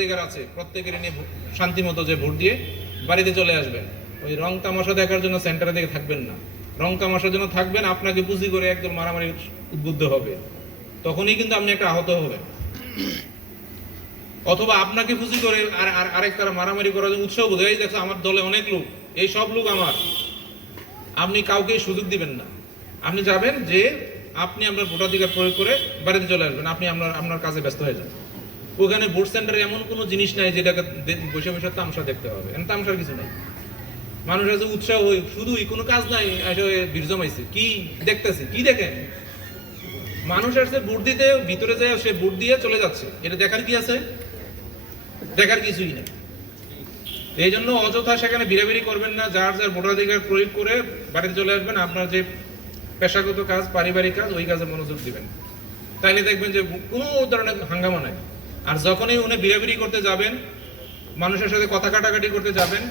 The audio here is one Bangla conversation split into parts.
অধিকার আছে প্রত্যেকের নিয়ে শান্তি মতো যে ভোট দিয়ে বাড়িতে চলে আসবেন। ওই রং তামাশা দেখার জন্য সেন্টারে দিকে থাকবেন না। রং তামাশার জন্য থাকবেন, আপনাকে পুঁজি করে একদম মারামারি উদ্বুদ্ধ হবে। তখনই কিন্তু আপনি একটা আহত হবেন। অথবা আপনাকে পুঁজি করে আর, আর- আরেক তারা মারামারি করার জন্য উৎসাহ বোধ দেখো আমার দলে অনেক লোক, এই সব লোক আমার। আপনি কাউকে সুযোগ দিবেন না। আপনি যাবেন যে আপনি আপনার ভোটাধিকার প্রয়োগ করে বাড়িতে চলে আসবেন, আপনি আপনার আপনার কাজে ব্যস্ত হয়ে যান। ওখানে ভোট সেন্টারে এমন কোনো জিনিস নাই যেটাকে বসে বসে তামসা দেখতে হবে। এখানে তামসার কিছু নাই। মানুষ আছে উৎসাহ হই শুধুই কোনো কাজ নাই আসলে বীর জমাইছে। কি দেখতেছে? কি দেখেন? মানুষ আসছে ভোট দিতে, ভিতরে যায়, সে ভোট দিয়ে চলে যাচ্ছে। এটা দেখার কি আছে? দেখার কিছুই নেই। এই জন্য অযথা সেখানে বিড়াবিড়ি করবেন না। যার যার ভোটাধিকার প্রয়োগ করে বাড়িতে চলে আসবেন। আপনার যে পেশাগত কাজ, পারিবারিক কাজ, ওই কাজে মনোযোগ দিবেন। তাইলে দেখবেন যে কোনো ধরনের হাঙ্গামা নাই। আর যখনই উনি বিড়াবিড়ি করতে যাবেন, মানুষের সাথে কথা কাটাকাটি করতে যাবেন,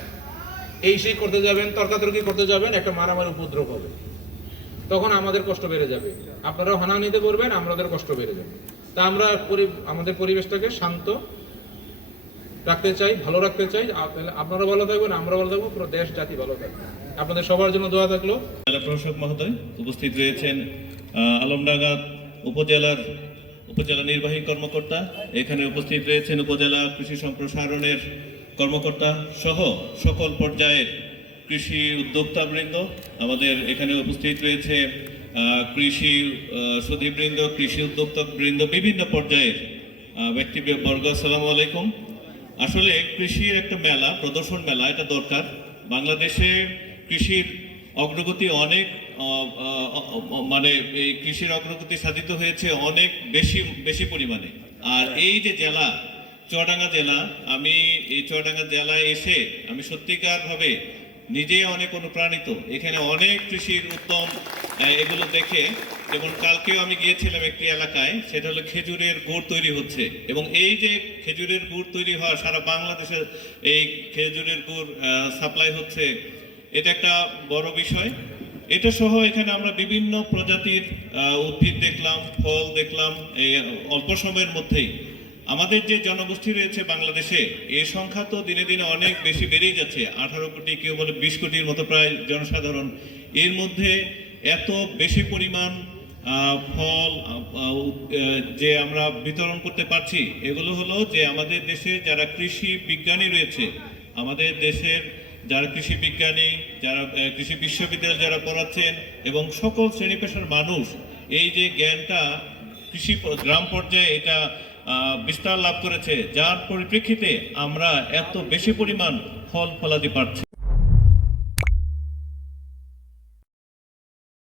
এই সেই করতে যাবেন, তর্কাতর্কি করতে যাবেন, একটা মারামারি উপদ্রব হবে। তখন আমাদের কষ্ট বেড়ে যাবে। আপনারাও হানাহানিতে করবেন আমাদের কষ্ট বেড়ে যাবে। তা আমরা আমাদের পরিবেশটাকে শান্ত রাখতে চাই, ভালো রাখতে চাই। আপ- আপনারা ভালো থাকবেন আমরা ভালো থাকব, পুরো দেশ, জাতি ভালো থাকবে। আপনাদের সবার জন্য দোয়া থাকল। জেলা প্রশাসক মহোদয়, উপস্থিত রয়েছেন আলমডাঙ্গা উপজেলার উপজেলা নির্বাহী কর্মকর্তা, এখানে উপস্থিত রয়েছেন উপজেলা কৃষি সম্প্রসারণের কর্মকর্তা সহ সকল পর্যায়ের কৃষি উদ্যোক্তাবৃন্দ। আমাদের এখানে উপস্থিত রয়েছে কৃষি সুধীবৃন্দ কৃষি উদ্যোক্তা বৃন্দ বিভিন্ন পর্যায়ের ব্যক্তিবর্গ, আসসালামু আলাইকুম। আসলে কৃষির একটা মেলা, প্রদর্শন মেলা, এটা দরকার। বাংলাদেশে কৃষির অগ্রগতি অনেক মানে এই কৃষির অগ্রগতি সাধিত হয়েছে অনেক বেশি বেশি পরিমাণে। আর এই যে জেলা চুয়াডাঙ্গা জেলা আমি এই চুয়াডাঙ্গা জেলায় এসে আমি সত্যিকার ভাবে নিজেই অনেক অনুপ্রাণিত। এখানে অনেক কৃষির উত্তম এগুলো দেখে যেমন কালকেও আমি গিয়েছিলাম একটি এলাকায় সেটা হলো খেজুরের গুড় তৈরি হচ্ছে। এবং এই যে খেজুরের গুড় তৈরি হওয়া সারা বাংলাদেশের এই খেজুরের গুড় সাপ্লাই হচ্ছে এটা একটা বড় বিষয়। এটা সহ এখানে আমরা বিভিন্ন প্রজাতির উদ্ভিদ দেখলাম, ফল দেখলাম এই অল্প সময়ের মধ্যেই। আমাদের যে জনগোষ্ঠী রয়েছে বাংলাদেশে, এর সংখ্যা তো দিনে দিনে অনেক বেশি বেড়েই যাচ্ছে। আঠারো কোটি কেউ বলে বিশ কোটির মতো প্রায় জনসাধারণ। এর মধ্যে এত বেশি পরিমাণ ফল যে আমরা বিতরণ করতে পারছি, এগুলো হলো যে আমাদের দেশে যারা কৃষি বিজ্ঞানী রয়েছে, আমাদের দেশের যারা কৃষি বিজ্ঞানী, যারা কৃষি বিশ্ববিদ্যালয় যারা পড়াচ্ছেন এবং সকল শ্রেণি পেশার মানুষ, এই যে জ্ঞানটা কৃষি গ্রাম পর্যায়ে এটা বিস্তার লাভ করেছে, যার পরিপ্রেক্ষিতে আমরা এত বেশি পরিমাণ ফল ফলাদি পাচ্ছি।